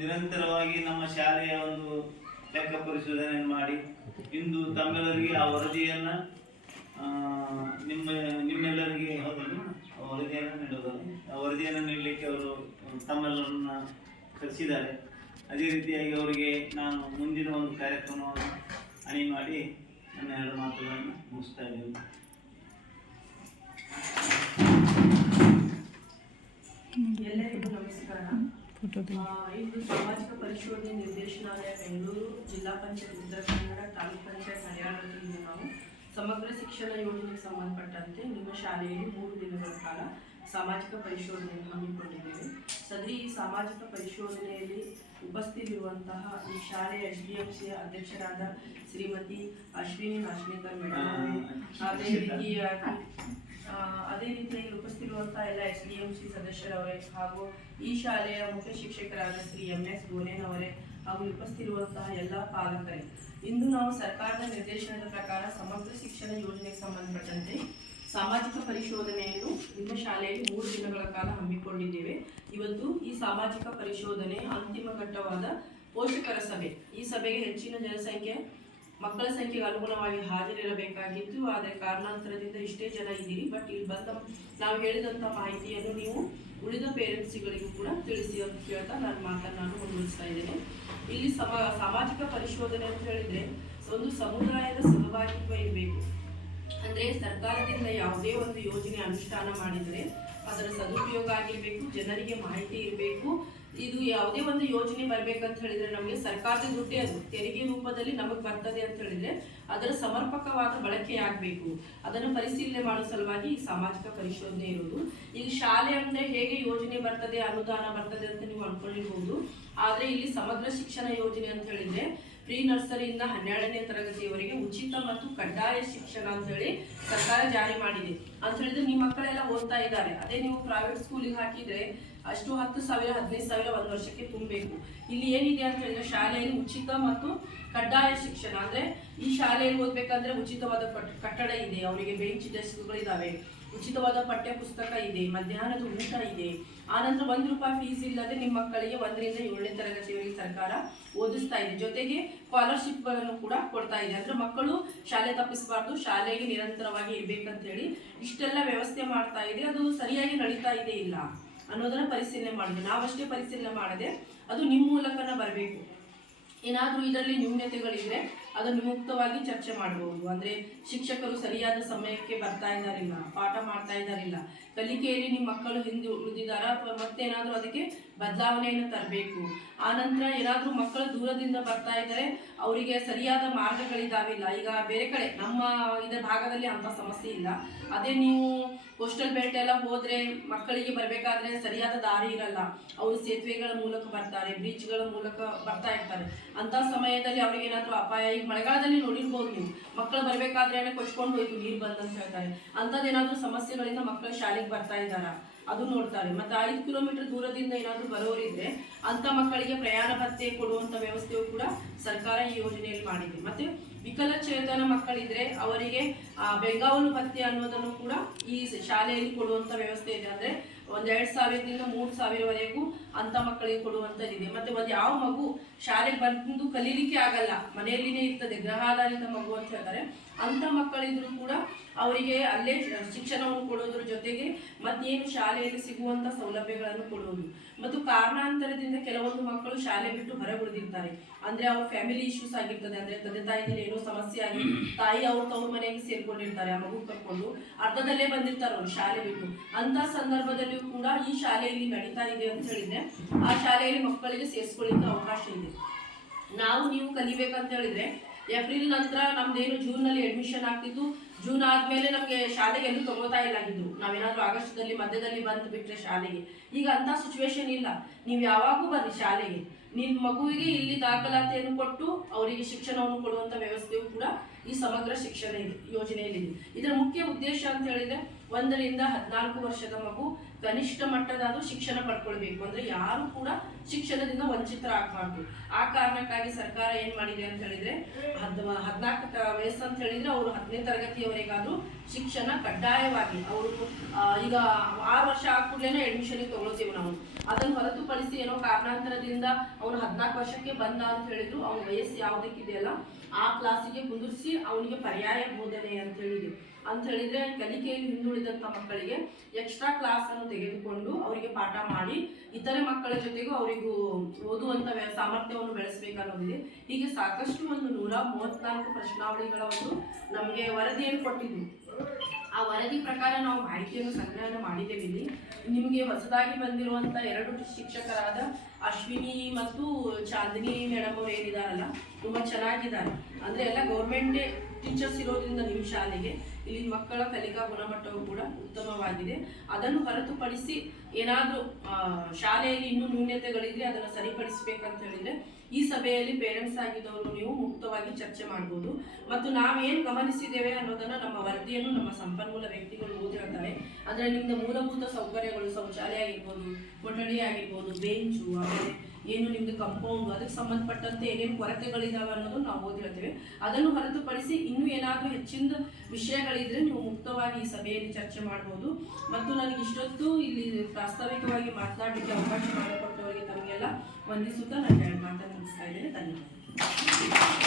ನಿರಂತರವಾಗಿ ನಮ್ಮ ಶಾಲೆಯ ಒಂದು ಲೆಕ್ಕ ಪರಿಶೋಧನೆ ಮಾಡಿ ಇಂದು ತಮ್ಮೆಲ್ಲರಿಗೆ ಆ ವರದಿಯನ್ನು ನಿಮ್ಮೆಲ್ಲರಿಗೆ ವರದಿಯನ್ನು ನೀಡೋದು ಆ ವರದಿಯನ್ನು ನೀಡಲಿಕ್ಕೆ ಅವರು ತಮ್ಮೆಲ್ಲರನ್ನ ಕರೆಸಿದ್ದಾರೆ. ಅದೇ ರೀತಿಯಾಗಿ ಅವರಿಗೆ ನಾನು ಮುಂದಿನ ಒಂದು ಕಾರ್ಯಕ್ರಮವನ್ನು ಅಣಿ ಮಾಡಿ ನನ್ನ ಎರಡು ಮಾತುಗಳನ್ನು ಮುಗಿಸ್ತಾ ಇದ್ದೇನೆ. ಎಲ್ಲರಿಗೂ ನಮಸ್ಕಾರ. ಇಂದು ಸಾಮಾಜಿಕ ಪರಿಶೋಧನೆ ನಿರ್ದೇಶನಾಲಯ ಬೆಂಗಳೂರು, ಜಿಲ್ಲಾ ಪಂಚಾಯತ್ ಉತ್ತರ ಕನ್ನಡ, ತಾಲೂಕು ಪಂಚಾಯತ್ ಹರಿಯಾಣ ವತಿಯಿಂದ ನಾವು ಸಮಗ್ರ ಶಿಕ್ಷಣ ಯೋಜನೆಗೆ ಸಂಬಂಧಪಟ್ಟಂತೆ ನಿಮ್ಮ ಶಾಲೆಯಲ್ಲಿ 3 ದಿನಗಳ ಕಾಲ ಸಾಮಾಜಿಕ ಪರಿಶೋಧನೆಯನ್ನು ಹಮ್ಮಿಕೊಂಡಿದ್ದೇವೆ. ಸದರಿ ಈ ಸಾಮಾಜಿಕ ಪರಿಶೋಧನೆಯಲ್ಲಿ ಉಪಸ್ಥಿತಿರುವಂತಹ ಈ ಶಾಲೆಯ SDMC ಅಧ್ಯಕ್ಷರಾದ ಶ್ರೀಮತಿ ಅಶ್ವಿನಿ ನಾಶ್ನೇಕರ್ ಮೇಡಮ್, ಅದೇ ರೀತಿಯಾಗಿ ಉಪಸ್ಥಿತಿರುವಂತಹ ಎಲ್ಲ SDMC ಸದಸ್ಯರವರೇ ಹಾಗೂ ಈ ಶಾಲೆಯ ಮುಖ್ಯ ಶಿಕ್ಷಕರಾದ ಶ್ರೀ MS ಗೋನೇನವರೇ ಹಾಗೂ ಉಪಸ್ಥಿತಿರುವಂತಹ ಎಲ್ಲ ಪಾಲಕರೇ, ಇಂದು ನಾವು ಸರ್ಕಾರದ ನಿರ್ದೇಶನದ ಪ್ರಕಾರ ಸಮಗ್ರ ಶಿಕ್ಷಣ ಯೋಜನೆಗೆ ಸಂಬಂಧಪಟ್ಟಂತೆ ಸಾಮಾಜಿಕ ಪರಿಶೋಧನೆಯನ್ನು ನಿಮ್ಮ ಶಾಲೆಯಲ್ಲಿ 3 ದಿನಗಳ ಕಾಲ ಹಮ್ಮಿಕೊಂಡಿದ್ದೇವೆ. ಇವತ್ತು ಈ ಸಾಮಾಜಿಕ ಪರಿಶೋಧನೆ ಅಂತಿಮ ಘಟ್ಟವಾದ ಪೋಷಕರ ಸಭೆ. ಈ ಸಭೆಗೆ ಹೆಚ್ಚಿನ ಜನಸಂಖ್ಯೆ ಮಕ್ಕಳ ಸಂಖ್ಯೆಗೆ ಅನುಗುಣವಾಗಿ ಹಾಜರಿರಬೇಕಾಗಿತ್ತು. ಆದರೆ ಕಾರಣಾಂತರದಿಂದ ಇಷ್ಟೇ ಜನ ಇದ್ದೀರಿ. ಬಟ್ ಇಲ್ಲಿ ಬಂದ ನಾವು ಹೇಳಿದಂಥ ಮಾಹಿತಿಯನ್ನು ನೀವು ಉಳಿದ ಪೇರೆಂಟ್ಸ್ಗಳಿಗೂ ಕೂಡ ತಿಳಿಸಿ ಅಂತ ಕೇಳ್ತಾ ನಾನು ಮಾತನ್ನು ಮುಂದುವರಿಸ್ತಾ ಇದ್ದೇನೆ. ಇಲ್ಲಿ ಸಾಮಾಜಿಕ ಪರಿಶೋಧನೆ ಅಂತ ಹೇಳಿದ್ರೆ ಒಂದು ಸಮುದಾಯದ ಸಹಭಾಗಿತ್ವ ಇರಬೇಕು. ಅಂದರೆ ಸರ್ಕಾರದಿಂದ ಯಾವುದೇ ಒಂದು ಯೋಜನೆ ಅನುಷ್ಠಾನ ಮಾಡಿದರೆ ಅದರ ಸದುಪಯೋಗ ಆಗಿರಬೇಕು, ಜನರಿಗೆ ಮಾಹಿತಿ ಇರಬೇಕು. ಇದು ಯಾವುದೇ ಒಂದು ಯೋಜನೆ ಬರ್ಬೇಕಂತ ಹೇಳಿದ್ರೆ ನಮಗೆ ಸರ್ಕಾರದ ದುಡ್ಡೇ ಅದು ತೆರಿಗೆ ರೂಪದಲ್ಲಿ ನಮಗೆ ಬರ್ತದೆ ಅಂತ ಹೇಳಿದ್ರೆ ಅದರ ಸಮರ್ಪಕವಾದ ಬಳಕೆ ಆಗಬೇಕು. ಅದನ್ನು ಪರಿಶೀಲನೆ ಮಾಡೋ ಸಲುವಾಗಿ ಈ ಸಾಮಾಜಿಕ ಪರಿಶೋಧನೆ ಇರೋದು. ಈಗ ಶಾಲೆ ಅಂದ್ರೆ ಹೇಗೆ ಯೋಜನೆ ಬರ್ತದೆ, ಅನುದಾನ ಬರ್ತದೆ ಅಂತ ನೀವು ಅನ್ಕೊಂಡಿರ್ಬೋದು. ಆದ್ರೆ ಇಲ್ಲಿ ಸಮಗ್ರ ಶಿಕ್ಷಣ ಯೋಜನೆ ಅಂತ ಹೇಳಿದ್ರೆ ಪ್ರೀ ನರ್ಸರಿಯಿಂದ 12ನೇ ತರಗತಿಯವರೆಗೆ ಉಚಿತ ಮತ್ತು ಕಡ್ಡಾಯ ಶಿಕ್ಷಣ ಅಂತ ಹೇಳಿ ಸರ್ಕಾರ ಜಾರಿ ಮಾಡಿದೆ. ಅಂತ ಹೇಳಿದ್ರೆ ನಿಮ್ಮ ಮಕ್ಕಳೆಲ್ಲ ಓದ್ತಾ ಇದ್ದಾರೆ. ಅದೇ ನೀವು ಪ್ರೈವೇಟ್ ಸ್ಕೂಲಿಗೆ ಹಾಕಿದ್ರೆ ಅಷ್ಟು 10,000 15,000 ಒಂದು ವರ್ಷಕ್ಕೆ ತುಂಬಬೇಕು. ಇಲ್ಲಿ ಏನಿದೆ ಅಂತ ಹೇಳಿದ್ರೆ ಶಾಲೆಯಲ್ಲಿ ಉಚಿತ ಮತ್ತು ಕಡ್ಡಾಯ ಶಿಕ್ಷಣ ಅಂದ್ರೆ ಈ ಶಾಲೆಯಲ್ಲಿ ಓದ್ಬೇಕಂದ್ರೆ ಉಚಿತವಾದ ಕಟ್ಟಡ ಇದೆ, ಅವರಿಗೆ ಬೆಂಚ್ ಡೆಸ್ಕ್ಗಳಿದಾವೆ, ಉಚಿತವಾದ ಪಠ್ಯ ಪುಸ್ತಕ ಇದೆ, ಮಧ್ಯಾಹ್ನದ ಊಟ ಇದೆ. ಆನಂತರ ₹1 ಫೀಸ್ ಇಲ್ಲದೆ ನಿಮ್ಮ ಮಕ್ಕಳಿಗೆ 1ರಿಂದ 7ನೇ ತರಗತಿಯವರೆಗೆ ಸರ್ಕಾರ ಓದಿಸ್ತಾ ಇದೆ. ಜೊತೆಗೆ ಸ್ಕಾಲರ್ಶಿಪ್ಗಳನ್ನು ಕೂಡ ಕೊಡ್ತಾ ಇದೆ. ಅಂದ್ರೆ ಮಕ್ಕಳು ಶಾಲೆ ತಪ್ಪಿಸಬಾರ್ದು, ಶಾಲೆಗೆ ನಿರಂತರವಾಗಿ ಇರ್ಬೇಕಂತ ಹೇಳಿ ಇಷ್ಟೆಲ್ಲ ವ್ಯವಸ್ಥೆ ಮಾಡ್ತಾ ಇದೆ. ಅದು ಸರಿಯಾಗಿ ನಡೀತಾ ಇದೆ ಇಲ್ಲ ಅನ್ನೋದನ್ನ ಪರಿಶೀಲನೆ ಮಾಡಿದೆ. ನಾವಷ್ಟೇ ಪರಿಶೀಲನೆ ಮಾಡದೆ ಅದು ನಿಮ್ಮ ಮೂಲಕನ ಬರಬೇಕು. ಏನಾದರೂ ಇದರಲ್ಲಿ ನ್ಯೂನತೆಗಳಿದ್ರೆ ಅದನ್ನು ಮುಕ್ತವಾಗಿ ಚರ್ಚೆ ಮಾಡಬಹುದು. ಅಂದ್ರೆ ಶಿಕ್ಷಕರು ಸರಿಯಾದ ಸಮಯಕ್ಕೆ ಬರ್ತಾ ಇದ್ದಾರಿಲ್ಲ, ಪಾಠ ಮಾಡ್ತಾ ಇದ್ದಾರಿಲ್ಲ, ಕಲಿಕೆಯಲ್ಲಿ ನಿಮ್ಮ ಮಕ್ಕಳು ಹಿಂದೆ ಉಳಿದಿದ್ದಾರ ಅಥವಾ ಮತ್ತೇನಾದ್ರೂ ಅದಕ್ಕೆ ಬದಲಾವಣೆಯನ್ನು ತರಬೇಕು. ಆನಂತರ ಏನಾದ್ರೂ ಮಕ್ಕಳು ದೂರದಿಂದ ಬರ್ತಾ ಇದ್ದಾರೆ, ಅವರಿಗೆ ಸರಿಯಾದ ಮಾರ್ಗಗಳಿದಾವಿಲ್ಲ. ಈಗ ಬೇರೆ ಕಡೆ ನಮ್ಮ ಇದರ ಭಾಗದಲ್ಲಿ ಅಂತ ಸಮಸ್ಯೆ ಇಲ್ಲ. ಅದೇ ನೀವು ಕೋಸ್ಟಲ್ ಬೆಲ್ಟ್ ಎಲ್ಲ ಹೋದ್ರೆ ಮಕ್ಕಳಿಗೆ ಬರ್ಬೇಕಾದ್ರೆ ಸರಿಯಾದ ದಾರಿ ಇರಲ್ಲ. ಅವರು ಸೇತುವೆಗಳ ಮೂಲಕ ಬರ್ತಾರೆ, ಬ್ರಿಡ್ಜ್ಗಳ ಮೂಲಕ ಬರ್ತಾ ಇರ್ತಾರೆ. ಅಂತ ಸಮಯದಲ್ಲಿ ಅವ್ರಿಗೆ ಏನಾದ್ರೂ ಅಪಾಯ, ಈಗ ಮಳೆಗಾಲದಲ್ಲಿ ನೋಡಿರ್ಬೋದು ನೀವು, ಮಕ್ಕಳು ಬರ್ಬೇಕಾದ್ರೆ ಕೊಚ್ಕೊಂಡು ಹೋಯ್ತು ನೀರು ಬಂದಂತ ಹೇಳ್ತಾರೆ. ಅಂಥದ್ದೇನಾದ್ರೂ ಸಮಸ್ಯೆಗಳಿಂದ ಮಕ್ಕಳು ಶಾಲೆಗೆ ಬರ್ತಾ ಇದ್ದಾರಾ ಅದು ನೋಡ್ತಾರೆ. ಮತ್ತೆ 5 ಕಿಲೋಮೀಟರ್ ದೂರದಿಂದ ಏನಾದರೂ ಬರೋರಿದ್ರೆ ಅಂತ ಮಕ್ಕಳಿಗೆ ಪ್ರಯಾಣ ಭತ್ಯೆ ಕೊಡುವಂತ ವ್ಯವಸ್ಥೆಯು ಕೂಡ ಸರ್ಕಾರ ಈ ಯೋಜನೆಯಲ್ಲಿ ಮಾಡಿದೆ. ಮತ್ತೆ ವಿಕಲಚೇತನ ಮಕ್ಕಳಿದ್ರೆ ಅವರಿಗೆ ಬೆಂಗಾವಲು ಭತ್ಯೆ ಅನ್ನೋದನ್ನು ಕೂಡ ಈ ಶಾಲೆಯಲ್ಲಿ ಕೊಡುವಂತ ವ್ಯವಸ್ಥೆ ಇದೆ. ಅಂದ್ರೆ 2,000ದಿಂದ 3,000ವರೆಗೂ ಅಂತ ಮಕ್ಕಳಿಗೆ ಕೊಡುವಂಥದ್ದಿದೆ. ಮತ್ತೆ ಒಂದು ಯಾವ ಮಗು ಶಾಲೆಗೆ ಬಂದು ಕಲೀಲಿಕ್ಕೆ ಆಗಲ್ಲ, ಮನೆಯಲ್ಲಿನೇ ಇರ್ತದೆ, ಗೃಹಾಧಾರಿತ ಮಗು ಅಂತ ಹೇಳ್ತಾರೆ, ಅಂತ ಮಕ್ಕಳಿದ್ರು ಕೂಡ ಅವರಿಗೆ ಅಲ್ಲೇ ಶಿಕ್ಷಣವನ್ನು ಕೊಡೋದ್ರ ಜೊತೆಗೆ ಮತ್ತೇನು ಶಾಲೆಯಲ್ಲಿ ಸಿಗುವಂತ ಸೌಲಭ್ಯಗಳನ್ನು ಕೊಡುವುದು. ಮತ್ತು ಕಾರಣಾಂತರದಿಂದ ಕೆಲವೊಂದು ಮಕ್ಕಳು ಶಾಲೆ ಬಿಟ್ಟು ಹೊರಗುಳಿದಿರ್ತಾರೆ. ಅಂದ್ರೆ ಅವ್ರ ಫ್ಯಾಮಿಲಿ ಇಶ್ಯೂಸ್ ಆಗಿರ್ತದೆ. ಅಂದ್ರೆ ತಂದೆ ತಾಯಿನಲ್ಲಿ ಏನೋ ಸಮಸ್ಯೆ ಆಗಿ ತಾಯಿ ಅವ್ರ ತವ್ರ ಮನೆಗೆ ಸೇರ್ಕೊಂಡಿರ್ತಾರೆ, ಆ ಮಗು ಕರ್ಕೊಂಡು ಅರ್ಧದಲ್ಲೇ ಬಂದಿರ್ತಾರೆ ಅವ್ರು ಶಾಲೆ ಬಿಟ್ಟು. ಅಂತ ಸಂದರ್ಭದಲ್ಲಿ ಕೂಡ ಈ ಶಾಲೆಯಲ್ಲಿ ನಡೀತಾ ಇದೆ ಅಂತ ಹೇಳಿದ್ರೆ ಆ ಶಾಲೆಯಲ್ಲಿ ಮಕ್ಕಳಿಗೆ ಸೇರಿಸ್ಕೊಳ್ಳಿಕ್ಕೆ ಅವಕಾಶ ಇದೆ. ನೀವು ಕಲಿಬೇಕಂತ ಹೇಳಿದ್ರೆ ಏಪ್ರಿಲ್ ನಂತರ ನಮ್ದೇನು ಜೂನ್ನಲ್ಲಿ ಅಡ್ಮಿಷನ್ ಆಗ್ತಿತ್ತು, ಜೂನ್ ಆದ್ಮೇಲೆ ನಮ್ಗೆ ಶಾಲೆಗೆ ಎಲ್ಲೂ ತಗೋತಾ ಇಲ್ಲಾಗಿದ್ರು. ನಾವೇನಾದ್ರೂ ಆಗಸ್ಟ್ದಲ್ಲಿ ಮಧ್ಯದಲ್ಲಿ ಬಂದು ಬಿಟ್ರೆ ಶಾಲೆಗೆ. ಈಗ ಅಂತ ಸಿಚುವೇಶನ್ ಇಲ್ಲ. ನೀವು ಯಾವಾಗೂ ಬರ್ರಿ ಶಾಲೆಗೆ. ನಿಮ್ಮ ಮಗುವಿಗೆ ಇಲ್ಲಿ ದಾಖಲಾತಿಯನ್ನು ಕೊಟ್ಟು ಅವರಿಗೆ ಶಿಕ್ಷಣವನ್ನು ಕೊಡುವಂತ ವ್ಯವಸ್ಥೆಯು ಕೂಡ ಈ ಸಮಗ್ರ ಶಿಕ್ಷಣ ಯೋಜನೆಯಲ್ಲಿದೆ. ಇದರ ಮುಖ್ಯ ಉದ್ದೇಶ ಅಂತ ಹೇಳಿದ್ರೆ 1 ರಿಂದ 14 ವರ್ಷದ ಮಗು ಕನಿಷ್ಠ ಮಟ್ಟದಾದ ಶಿಕ್ಷಣ ಪಡ್ಕೊಳ್ಬೇಕು. ಅಂದ್ರೆ ಯಾರು ಕೂಡ ಶಿಕ್ಷಣದಿಂದ ವಂಚಿತರಾಗಬಾರ್ದು. ಆ ಕಾರಣಕ್ಕಾಗಿ ಸರ್ಕಾರ ಏನ್ ಮಾಡಿದೆ ಅಂತ ಹೇಳಿದ್ರೆ 14 ವಯಸ್ಸು ಅಂತ ಹೇಳಿದ್ರೆ ಅವರು 10ನೇ ತರಗತಿಯವರೆಗಾದ್ರೂ ಶಿಕ್ಷಣ ಕಡ್ಡಾಯವಾಗಿ ಅವರು ಈಗ 6 ವರ್ಷ ಆದ ಕೂಡಲೇ ಅಡ್ಮಿಷನ್ ತಗೊಳ್ತೀವಿ ನಾವು. ಅದನ್ನು ಹೊರತುಪಡಿಸಿ ಏನೋ ಕಾರಣಾಂತರದಿಂದ ಅವನು 14 ವರ್ಷಕ್ಕೆ ಬಂದ ಅಂತ ಹೇಳಿದ್ರು ಅವನ ವಯಸ್ಸು ಯಾವುದಕ್ಕಿದೆಯಲ್ಲ ಆ ಕ್ಲಾಸಿಗೆ ಕುಂದಿರಿಸಿ ಅವನಿಗೆ ಪರ್ಯಾಯ ಬೋಧನೆ ಅಂತ ಹೇಳಿದ್ರೆ ಕಲಿಕೆಯಲ್ಲಿ ಹಿಂದುಳಿದಂತ ಮಕ್ಕಳಿಗೆ ಎಕ್ಸ್ಟ್ರಾ ಕ್ಲಾಸ್ ಅನ್ನು ತೆಗೆದುಕೊಂಡು ಅವರಿಗೆ ಪಾಠ ಮಾಡಿ ಇತರೆ ಮಕ್ಕಳ ಜೊತೆಗೂ ಅವರಿಗೂ ಓದುವಂತ ಸಾಮರ್ಥ್ಯವನ್ನು ಬೆಳೆಸಬೇಕನ್ನೋದಿದೆ. ಹೀಗೆ ಸಾಕಷ್ಟು ಒಂದು 134 ಪ್ರಶ್ನಾವಳಿಗಳ ಒಂದು ನಮಗೆ ವರದಿಯನ್ನು ಕೊಟ್ಟಿದ್ದು. ಆ ವರದಿ ಪ್ರಕಾರ ನಾವು ಮಾಹಿತಿಯನ್ನು ಸಂಗ್ರಹಣೆ ಮಾಡಿದ್ದೇವೆ. ಇಲ್ಲಿ ನಿಮಗೆ ಹೊಸದಾಗಿ ಬಂದಿರುವಂತ 2 ಶಿಕ್ಷಕರಾದ ಅಶ್ವಿನಿ ಮತ್ತು ಚಾಂದಿನಿ ಮೇಡಮ್ ಅವರು ಏನಿದಾರಲ್ಲ ತುಂಬಾ ಚೆನ್ನಾಗಿದ್ದಾರೆ. ಅಂದ್ರೆ ಎಲ್ಲ ಗೌರ್ಮೆಂಟ್ ಟೀಚರ್ಸ್ ಇರೋದ್ರಿಂದ ನಿಮ್ಮ ಶಾಲೆಗೆ ಇಲ್ಲಿ ಮಕ್ಕಳ ಕಲಿಕಾ ಗುಣಮಟ್ಟವು ಕೂಡ ಉತ್ತಮವಾಗಿದೆ. ಅದನ್ನು ಹೊರತುಪಡಿಸಿ ಏನಾದರೂ ಶಾಲೆಯಲ್ಲಿ ಇನ್ನೂ ನ್ಯೂನ್ಯತೆಗಳಿದ್ರೆ ಅದನ್ನು ಸರಿಪಡಿಸಬೇಕಂತ ಹೇಳಿದ್ರೆ ಈ ಸಭೆಯಲ್ಲಿ ಪೇರೆಂಟ್ಸ್ ಆಗಿದ್ದವರು ನೀವು ಮುಕ್ತವಾಗಿ ಚರ್ಚೆ ಮಾಡ್ಬೋದು. ಮತ್ತು ನಾವೇನು ಗಮನಿಸಿದ್ದೇವೆ ಅನ್ನೋದನ್ನ ನಮ್ಮ ವರದಿಯನ್ನು ನಮ್ಮ ಸಂಪನ್ಮೂಲ ವ್ಯಕ್ತಿಗಳು ಓದಿರ್ತಾರೆ. ಅಂದ್ರೆ ನಿಮ್ದು ಮೂಲಭೂತ ಸೌಕರ್ಯಗಳು, ಶೌಚಾಲಯ ಆಗಿರ್ಬೋದು, ಕೊಠಡಿ ಆಗಿರ್ಬೋದು, ಬೆಂಚು, ಆಮೇಲೆ ಏನು ನಿಮ್ದು ಕಂಪೌಂಡ್, ಅದಕ್ಕೆ ಸಂಬಂಧಪಟ್ಟಂತೆ ಏನೇನು ಕೊರತೆಗಳಿದಾವೆ ಅನ್ನೋದು ನಾವು ಓದಿರ್ತೇವೆ. ಅದನ್ನು ಹೊರತುಪಡಿಸಿ ಇನ್ನೂ ಏನಾದರೂ ಹೆಚ್ಚಿನ ವಿಷಯಗಳಿದ್ರೆ ನೀವು ಮುಕ್ತವಾಗಿ ಈ ಸಭೆಯಲ್ಲಿ ಚರ್ಚೆ ಮಾಡ್ಬೋದು. ಮತ್ತು ನನಗೆ ಇಷ್ಟೊತ್ತು ಇಲ್ಲಿ ಪ್ರಾಸ್ತಾವಿಕವಾಗಿ ಮಾತನಾಡಲಿಕ್ಕೆ ಅವಕಾಶ ಮಾಡಿಕೊಟ್ಟವರಿಗೆ ತಮಗೆಲ್ಲ ವಂದಿಸುತ್ತಾ ನಾನು ಮಾತನ್ನು ಮುಗಿಸ್ತಾ ಇದ್ದೇನೆ. ಧನ್ಯವಾದ.